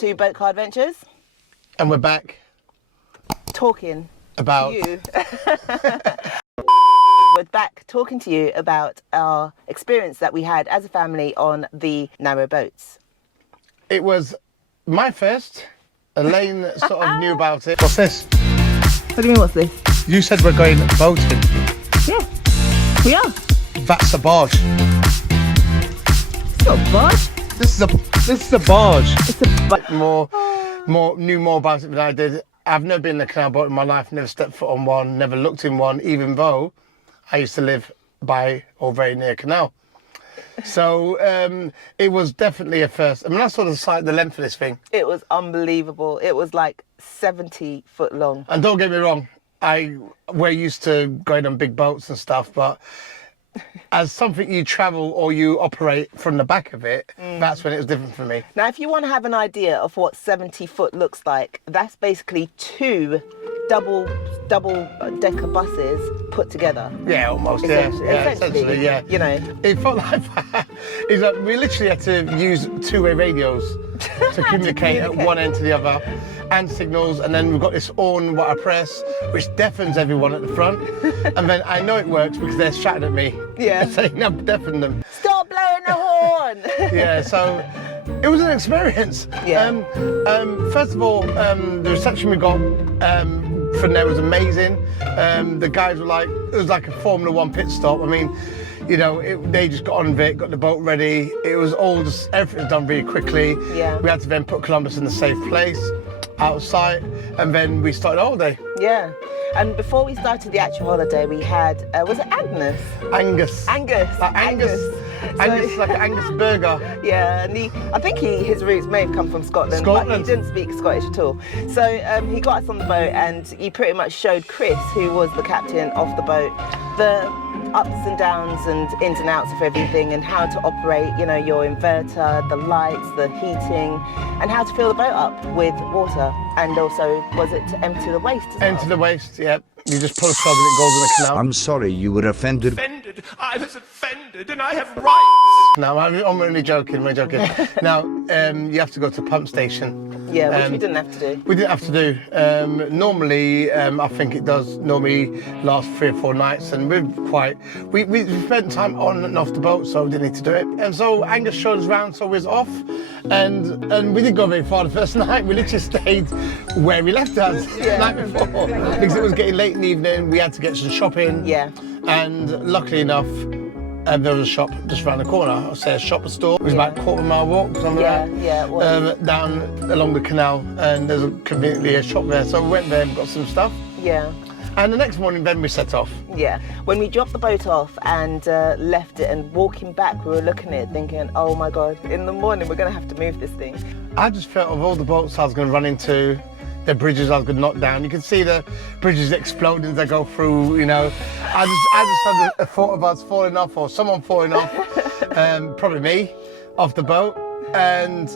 to Boat Car Adventures. And we're back Talking about to you. We're back talking to you about our experience that we had as a family on the Narrowboats. It was my first. Elaine sort of knew about it. What's this? What do you mean, what's this? You said we're going boating. Yeah, we are. That's a barge. It's not a barge. This is a barge. It's a Knew more about it than I did. I've never been in a canal boat in my life, never stepped foot on one, never looked in one, even though I used to live by or very near a canal. So it was definitely a first. I mean, I saw the length of this thing. It was unbelievable. It was like 70 foot long. And don't get me wrong, we're used to going on big boats and stuff, but as something you travel or you operate from the back of it, that's when it was different for me. Now, if you want to have an idea of what 70 foot looks like, that's basically two double decker buses put together. Yeah, almost. Essentially, yeah. You know, it felt like it's like we literally had to use two-way radios to communicate at one end to the other, and signals, and then we've got this horn what I press, which deafens everyone at the front. And then I know it works because they're shouting at me. Yeah. Saying I'm deafening them. Stop blowing the horn. Yeah, so it was an experience. Yeah. First of all, the reception we got from there was amazing. The guys were like, it was like a Formula One pit stop. I mean, you know, they just got on with it, got the boat ready. It was all just, everything was done really quickly. Yeah. We had to then put Columbus in a safe place, out of sight, and then we started the holiday. Yeah. And before we started the actual holiday, we had, was it Agnes? Angus. Angus. Like Angus. Angus, like an Angus burger. Yeah, and I think his roots may have come from Scotland, but he didn't speak Scottish at all. So he got us on the boat, and he pretty much showed Chris, who was the captain of the boat, the ups and downs and ins and outs of everything, and how to operate, you know, your inverter, the lights, the heating, and how to fill the boat up with water. And also, was it to empty the waste as well? Empty the waste, yeah. You just pull a plug and it goes in the canal. I'm sorry, you were offended. I was offended, and I have rights. No, I'm only joking, we're joking. Now, you have to go to a pump station. Yeah, which we didn't have to do. We didn't have to do. Normally, I think it does normally last 3 or 4 nights, and we spent time on and off the boat, so we didn't need to do it. And so Angus showed us around, so we was off, and we didn't go very far the first night. We literally stayed where we left us the night before, because it was getting late in the evening. We had to get some shopping. Yeah. And luckily enough, there was a shop just around the corner. I'll say a shop or store. It was about a quarter-mile walk, something like that. Yeah, it was. Down along the canal, and there's conveniently a shop there. So we went there and got some stuff. Yeah. And the next morning, then we set off. Yeah. When we dropped the boat off and left it, and walking back, we were looking at it thinking, oh my God, in the morning we're going to have to move this thing. I just felt of all the boats I was going to run into, the bridges I was going to knock down. You can see the bridges exploding as I go through, you know. I just had a thought of us falling off, or someone falling off, probably me, off the boat. And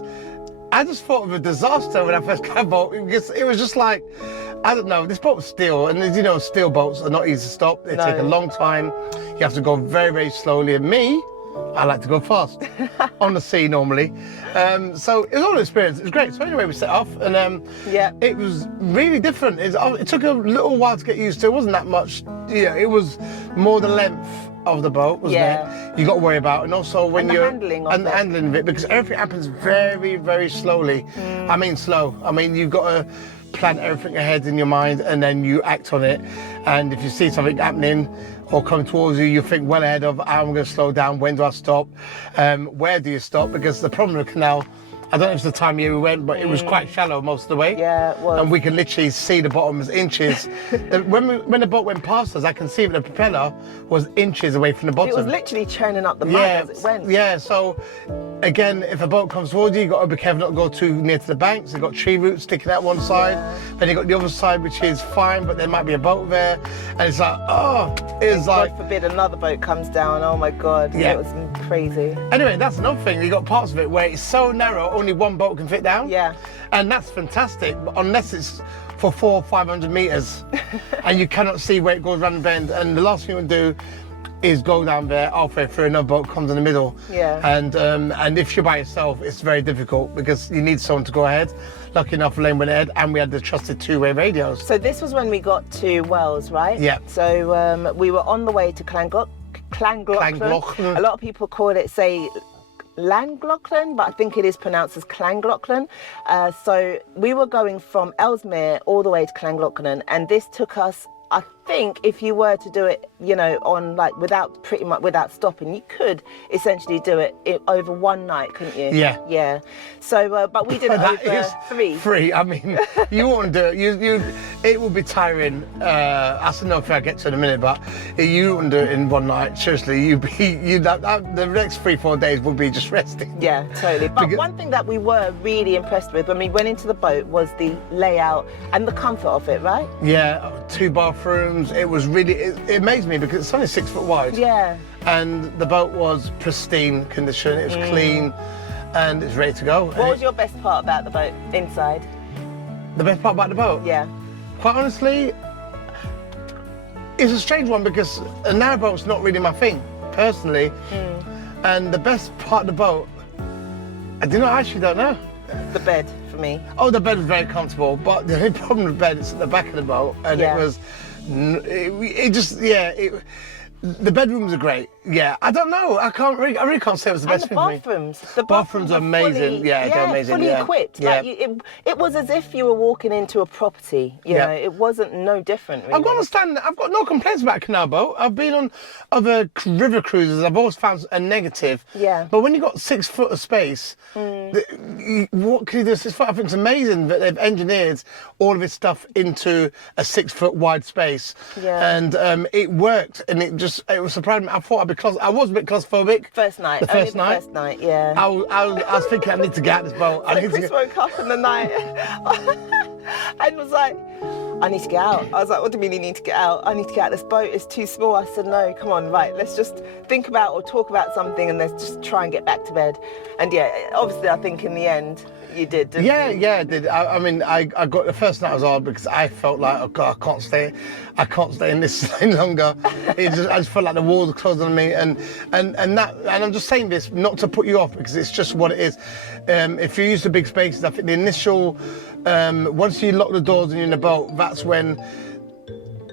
I just thought of a disaster when I first got a boat. It was just like, I don't know, this boat was steel, and as you know, steel boats are not easy to stop. They take a long time. You have to go very, very slowly. And me, I like to go fast on the sea normally. So it was all an experience. It was great. So anyway, we set off, and it was really different. It took a little while to get used to. It wasn't that much. Yeah, it was more the length of the boat, wasn't it? You got to worry about, and also when you're handling of it, because everything happens very, very slowly. I mean, slow. I mean, you've got to plan everything ahead in your mind, and then you act on it. And if you see something happening or coming towards you, you think well ahead of, I'm going to slow down, when do I stop, where do you stop? Because the problem with the canal, I don't know if it's the time of year we went, but it was quite shallow most of the way. Yeah, it was. And we could literally see the bottom was inches. When the boat went past us, I can see that the propeller was inches away from the bottom. It was literally churning up the mud as it went. Yeah, so again, if a boat comes towards you, you've got to be careful not to go too near to the banks. You've got tree roots sticking out one side, then you've got the other side, which is fine, but there might be a boat there. And it's like, God forbid another boat comes down, oh my God, it was crazy. Anyway, that's another thing. You've got parts of it where it's so narrow, only one boat can fit down. Yeah. And that's fantastic, but unless it's for 400 or 500 meters and you cannot see where it goes around the bend. And the last thing you want to do is go down there halfway through, another boat comes in the middle. Yeah. And if you're by yourself, it's very difficult because you need someone to go ahead. Lucky enough, Elaine went ahead, and we had the trusted two-way radios. So this was when we got to Wells, right? Yeah. So we were on the way to Llangollen. Llangollen. A lot of people call it, say, Llangollen, but I think it is pronounced as Llangollen. So we were going from Ellesmere all the way to Llangollen, and this took us, I think, if you were to do it, you know, on like pretty much without stopping, you could essentially do it over one night, couldn't you? Yeah. Yeah. So, but we did it That over is three. Free. I mean, you wouldn't do it. It will be tiring. I don't know if I get to it in a minute, but you wouldn't do it in one night. Seriously, the next 3-4 days would be just resting. Yeah, totally. But one thing that we were really impressed with when we went into the boat was the layout and the comfort of it, right? Yeah, 2 bathrooms. It was really, it amazed me because it's only 6 foot wide. Yeah. And the boat was pristine condition. It was clean and it's ready to go. What was your best part about the boat inside? The best part about the boat? Yeah. Quite honestly, it's a strange one because a narrowboat's not really my thing, personally. And the best part of the boat, I actually don't know. The bed for me. Oh, the bed was very comfortable, but the only problem with the bed is at the back of the boat, and Yeah. it was, the bedrooms are great. Yeah, I don't know. I really can't say it was the And best the thing for me. bathrooms. Bathrooms are amazing. Fully, Yeah, they're amazing. fully Yeah. equipped. Yeah. Like it was as if you were walking into a property. You know, it wasn't no different. Really. I've got to understand. I've got no complaints about a canal boat. I've been on other river cruises. I've always found a negative. Yeah. But when you've got 6 foot of space, what can you do? 6 foot. I think it's amazing that they've engineered all of this stuff into a 6 foot wide space. Yeah. And it worked, and it was surprising. I thought I was a bit claustrophobic. First night. The Only first night. First night. Yeah. I was thinking I need to get out of this boat. I So need to Chris get. woke up in the night and was like, I need to get out. I was like, what do you mean you need to get out? I need to get out of this boat. It's too small. I said, no, come on, right. Let's just think about or talk about something and let's just try and get back to bed. And yeah, obviously I think in the end you did, didn't you? Yeah, I did. I mean, I got the first night was hard because I felt like, oh God, I can't stay in this any longer. I just felt like the walls were closing on me, and I'm just saying this not to put you off because it's just what it is. If you use the big spaces, I think the initial once you lock the doors and you're in the boat, that's when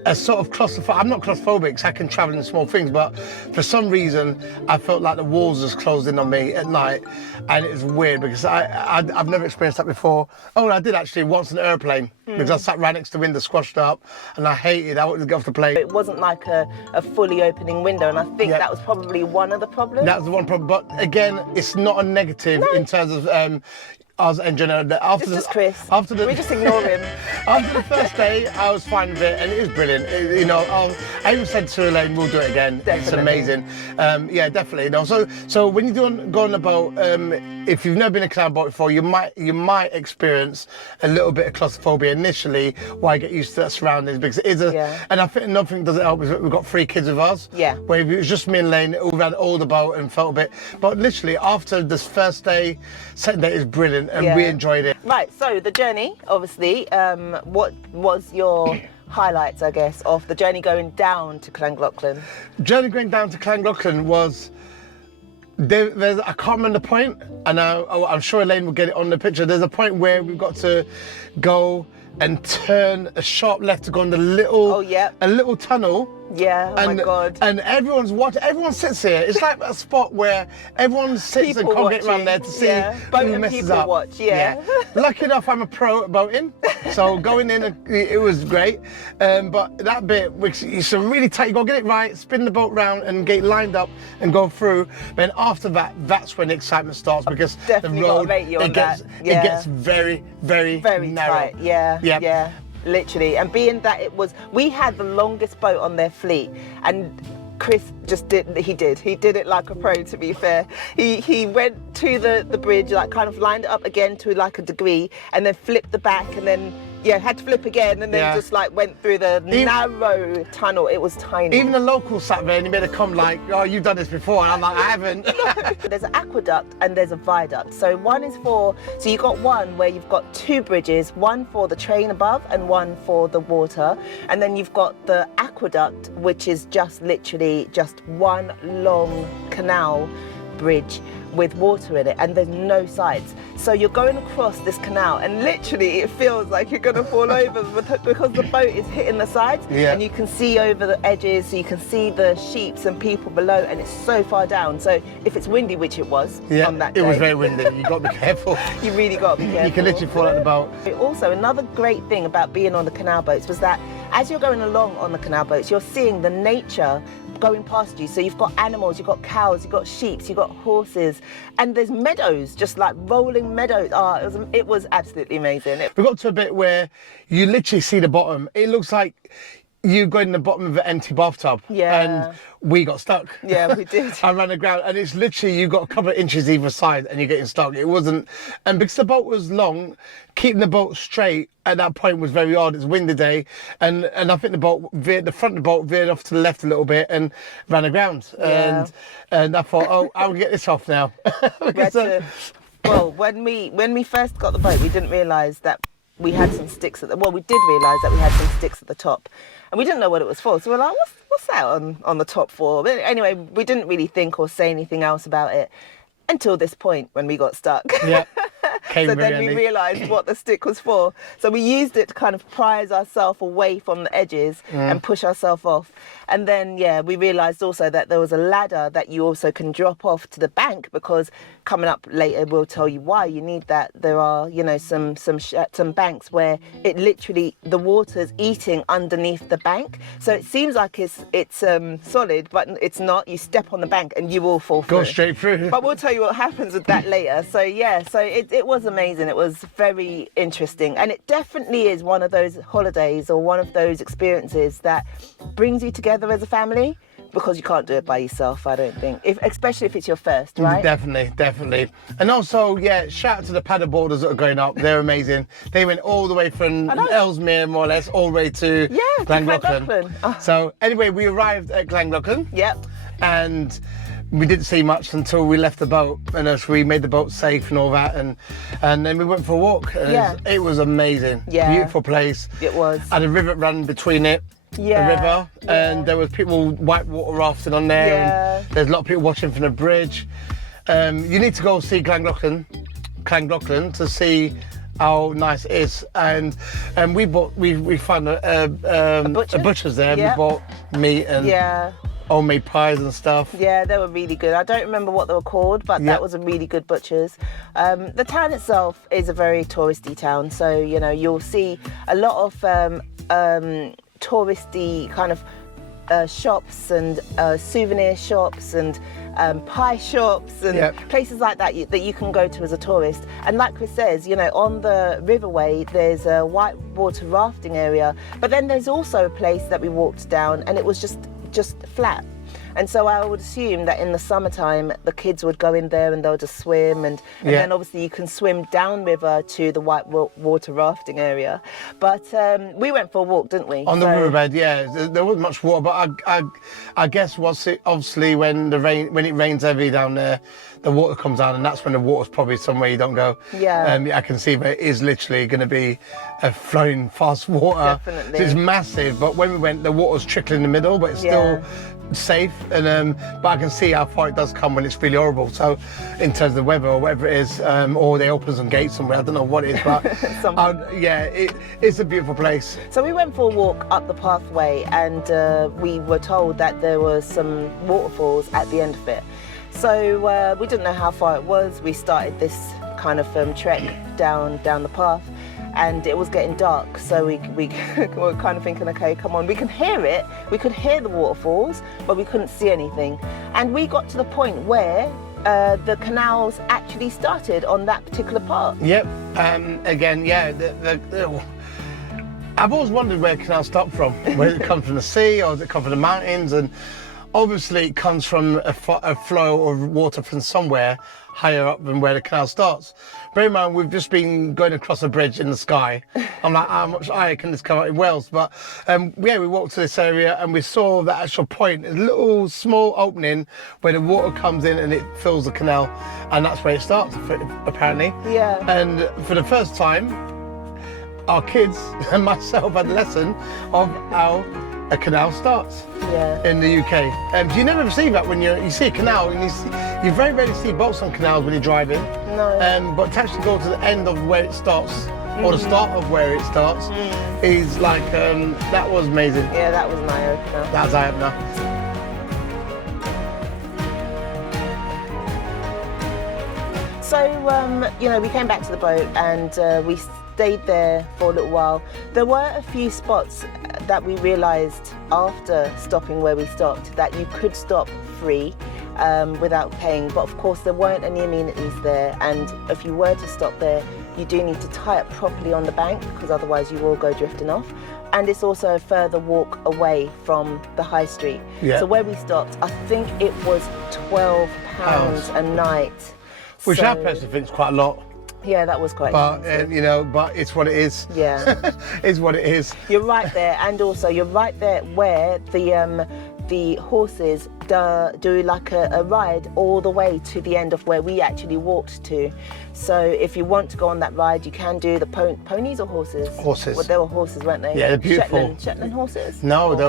a sort of claustrophobic. I'm not claustrophobic, so I can travel in small things, but for some reason I felt like the walls just closed in on me at night, and it was weird because I've never experienced that before. Oh, I did actually once in an airplane because I sat right next to the window, squashed up, and I wanted to get off the plane. It wasn't like a fully opening window, and I think that was probably one of the problems. That was the one problem, but again, it's not a negative in terms of us engineering. It's just Chris. We just ignore him. After the first day, I was fine with it, and it was brilliant. I even said to Elaine, we'll do it again. Definitely. It's amazing. Yeah, definitely. So when you go on a boat, if you've never been in a canal boat before, you might experience a little bit of claustrophobia initially while you get used to that surroundings, because it is and I think another thing that doesn't help is that we've got 3 kids with us. Yeah. Where if it was just me and Elaine, we had all the boat and felt a bit, but literally after this first day, second day is brilliant, and we enjoyed it. Right, so the journey, obviously, what was your highlights, I guess, of the journey going down to Llangollen? Journey going down to Llangollen was, I can't remember the point, and I'm sure Elaine will get it on the picture. There's a point where we've got to go and turn a sharp left to go on the little, a little tunnel. Yeah, oh my God. And everyone's watching, everyone sits here. It's like a spot where everyone sits and can't get around there to see who messes up. Watch, Lucky enough, I'm a pro at boating, so going in, it was great. But that bit, which is really tight, you got to get it right, spin the boat round and get lined up and go through. Then after that, that's when the excitement starts, because the road, it gets very, very, very narrow. tight. Yeah. Literally, and being that we had the longest boat on their fleet, and Chris just did it like a pro, to be fair. He went to the bridge, like kind of lined it up again to like a degree, and then flipped the back, and then Yeah, had to flip again and then Yeah. just like went through the narrow tunnel. It was tiny. Even the locals sat there and he made a comment like, oh, you've done this before. And I'm like, I haven't. There's an aqueduct and there's a viaduct. So one is so you've got one where you've got two bridges, one for the train above and one for the water. And then you've got the aqueduct, which is just literally just one long canal bridge with water in it, and there's no sides. So you're going across this canal and literally it feels like you're going to fall over because the boat is hitting the sides, and you can see over the edges, so you can see the sheeps and people below, and it's so far down. So if it's windy, which it was on that day. It was very windy. You got to be careful. You really got to be careful. You can literally fall out the boat. Also, another great thing about being on the canal boats was that as you're going along on the canal boats, you're seeing the nature going past you. So you've got animals, you've got cows, you've got sheep, you've got horses, and there's meadows, just like rolling meadows. It was absolutely amazing. We got to a bit where you literally see the bottom. It looks like you go in the bottom of an empty bathtub. Yeah. And we got stuck. Yeah, we did. I ran aground, and it's literally, you got a couple of inches either side and you're getting stuck. It wasn't, and because the boat was long, keeping the boat straight at that point was very hard. It's a windy day, and I think the front of the boat veered off to the left a little bit and ran aground. Yeah. And I thought, oh, I'll get this off now. Well, when we first got the boat, we didn't realise that we had some sticks we did realise that we had some sticks at the top, and we didn't know what it was for. So we're like, what's that on the top for? But anyway, we didn't really think or say anything else about it until this point when we got stuck. Yeah. So then we realised what the stick was for. So we used it to kind of prise ourselves away from the edges and push ourselves off. And then, we realised also that there was a ladder that you also can drop off to the bank, because coming up later we'll tell you why you need that. There are, some banks where it literally, the water's eating underneath the bank. So it seems like it's solid, but it's not. You step on the bank and you will fall through. Go straight through. But we'll tell you what happens with that later. So it was amazing. It was very interesting, and it definitely is one of those holidays or one of those experiences that brings you together as a family, because you can't do it by yourself, I don't think, especially if it's your first, right? Definitely. And also, shout out to the paddleboarders that are going up. They're amazing. They went all the way from Ellesmere, more or less, all the way to Llangollen. Oh. So anyway, we arrived at Llangollen. Yep. And we didn't see much until we left the boat, and as we made the boat safe and all that, and then we went for a walk. And it was amazing. Yeah. Beautiful place. It was. Had a river run between it. Yeah. The river, and there was people whitewater rafting on there, and there's a lot of people watching from the bridge. You need to go see Llangollen to see how nice it is. And we found a butcher's there. Yep. We bought meat and homemade pies and stuff. Yeah, they were really good. I don't remember what they were called, but that was a really good butcher's. The town itself is a very touristy town, so you'll see a lot of touristy kind of shops and souvenir shops and pie shops and places like that that you can go to as a tourist. And like Chris says, on the riverway there's a whitewater rafting area, but then there's also a place that we walked down and it was just flat. And so I would assume that in the summertime the kids would go in there and they'll just swim, and then obviously you can swim downriver to the whitewater rafting area. But we went for a walk, didn't we? On the riverbed, there wasn't much water, but I guess obviously when it rains heavy down there, the water comes down, and that's when the water's probably somewhere you don't go. Yeah. I can see that it is literally going to be a flowing fast water. Definitely. So it's massive, but when we went, the water's trickling in the middle, but it's still safe, and but I can see how far it does come when it's really horrible. So in terms of the weather or whatever it is, or they open some gates somewhere, I don't know what it is, but it's a beautiful place. So we went for a walk up the pathway, and we were told that there were some waterfalls at the end of it. So we didn't know how far it was. We started this kind of trek down the path, and it was getting dark, so we were kind of thinking, okay, come on, we can hear it. We could hear the waterfalls, but we couldn't see anything. And we got to the point where the canals actually started on that particular part. Yep. Again, I've always wondered where canals start from. Whether it comes from the sea or does it come from the mountains, and obviously it comes from a flow of water from somewhere higher up than where the canal starts. Bear in mind, we've just been going across a bridge in the sky. I'm like, how much higher can this come out in Wales? But yeah, we walked to this area and we saw the actual point, a little small opening where the water comes in and it fills the canal, and that's where it starts, apparently. Yeah. And for the first time, our kids and myself had a lesson of how a canal starts in the UK. Do you never see that when you see a canal, and you very rarely see boats on canals when you're driving. No. But to actually go to the end of where it starts, or the start of where it starts, is like, that was amazing. Yeah, that was an eye-opener. That was eye-opener. So, you know, we came back to the boat and we stayed there for a little while. There were a few spots that we realised after stopping where we stopped that you could stop free without paying, but of course there weren't any amenities there, and if you were to stop there, you do need to tie up properly on the bank, because otherwise you will go drifting off. And it's also a further walk away from the high street. Yeah. So where we stopped, I think it was £12 a night. Which So- I personally think is quite a lot. Yeah, that was quite But, expensive. you know, but it's what it is. Yeah. It's what it is. You're right there, and also you're right there where the horses do like a ride all the way to the end of where we actually walked to. So if you want to go on that ride, you can do the ponies or horses? Horses. Well, they were horses, weren't they? Yeah, they're beautiful. Shetland horses? No, there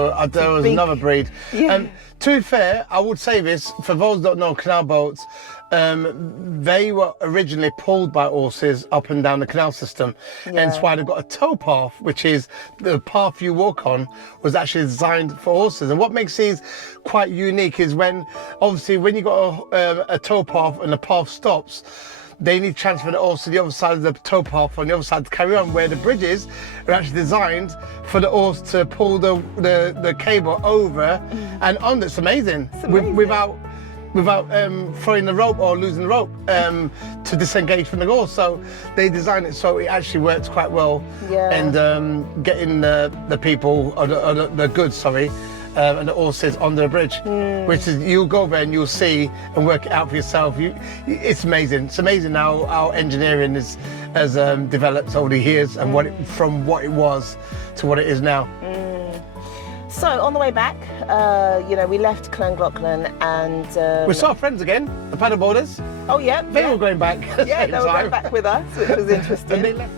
was big- another breed. Yeah. To be fair, I would say this, for those that don't know canal boats, they were originally pulled by horses up and down the canal system. Hence why they've got a tow path, which is the path you walk on was actually designed for horses. And what makes these quite unique is when, obviously, when you got a tow path and the path stops, they need to transfer the horse to the other side of the tow path on the other side to carry on, where the bridges are actually designed for the horse to pull the cable over and on. It's amazing. amazing. Without throwing the rope or losing the rope to disengage from the horse. So they designed it so it actually works quite well. Yeah. And getting the people, or the goods, sorry, and the horses on the bridge, which is, you'll go there and you'll see and work it out for yourself. It's amazing. It's amazing how engineering has developed over the years, and from what it was to what it is now. So on the way back, you know, we left Llangollen and... We saw our friends again, the paddleboarders. Oh, yeah. They were going back at the Yeah, same they were time. going back with us, which was interesting. And they left